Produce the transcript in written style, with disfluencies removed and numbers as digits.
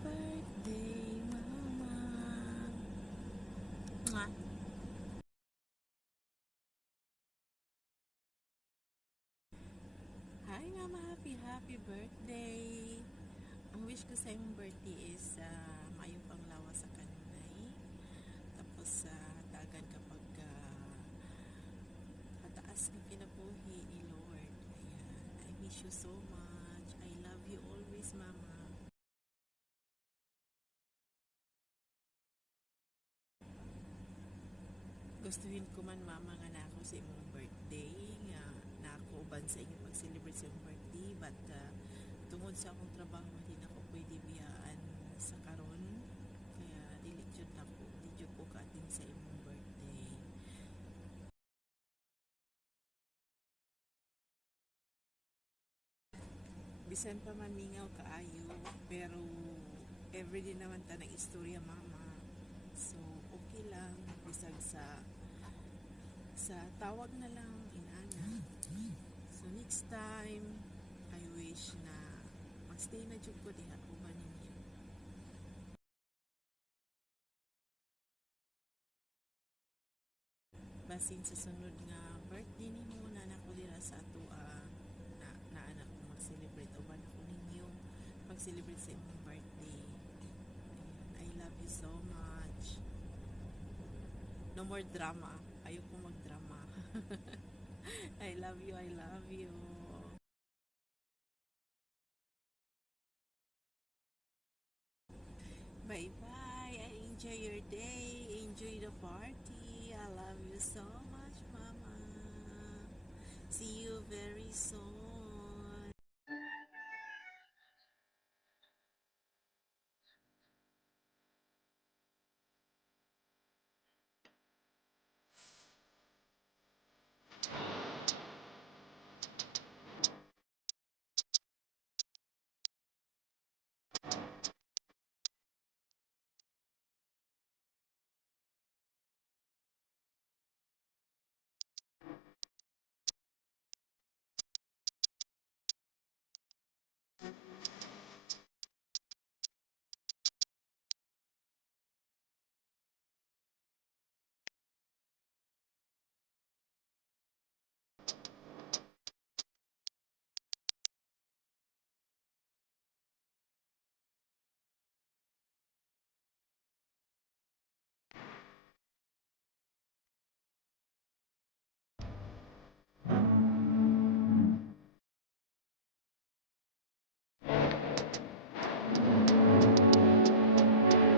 birthday, Mama. Mwah. Hi, Mama. Happy birthday. Ang wish ko sa imong birthday is maayong panglawa sa kanunay. Tapos tagan kapag pataas ng kinabuhi ni Lord. Ayan. I miss you so much. I love you always, Mama. Gustuhin ko man, Mama, nga na ako sa imong birthday, nga na ako uban sa inyong pag-celebrate sa imong birthday, but tungod sa akong trabaho hindi na ako pwede biyaan sa karon, kaya dili jud ako, di jud ko ka-attend sa imong birthday. Bisan pa man mingaw kaayo, pero everyday naman ta ng istorya, Mama. So okay lang bisag sa tawag na lang inana. So next time I wish na magstay na jud ko diha uban ninyo. Basin sa sunod nga birthday nimo na nako dira sa ato na anak ko mag-celebrate uban ako ninyo mag-celebrate sa imong birthday. Ayan, I love you so much. No more drama. Ayoko magdrama. I love you, I love you. Bye bye. I enjoy your day. Enjoy the party. I love you so much, Mama. See you very soon.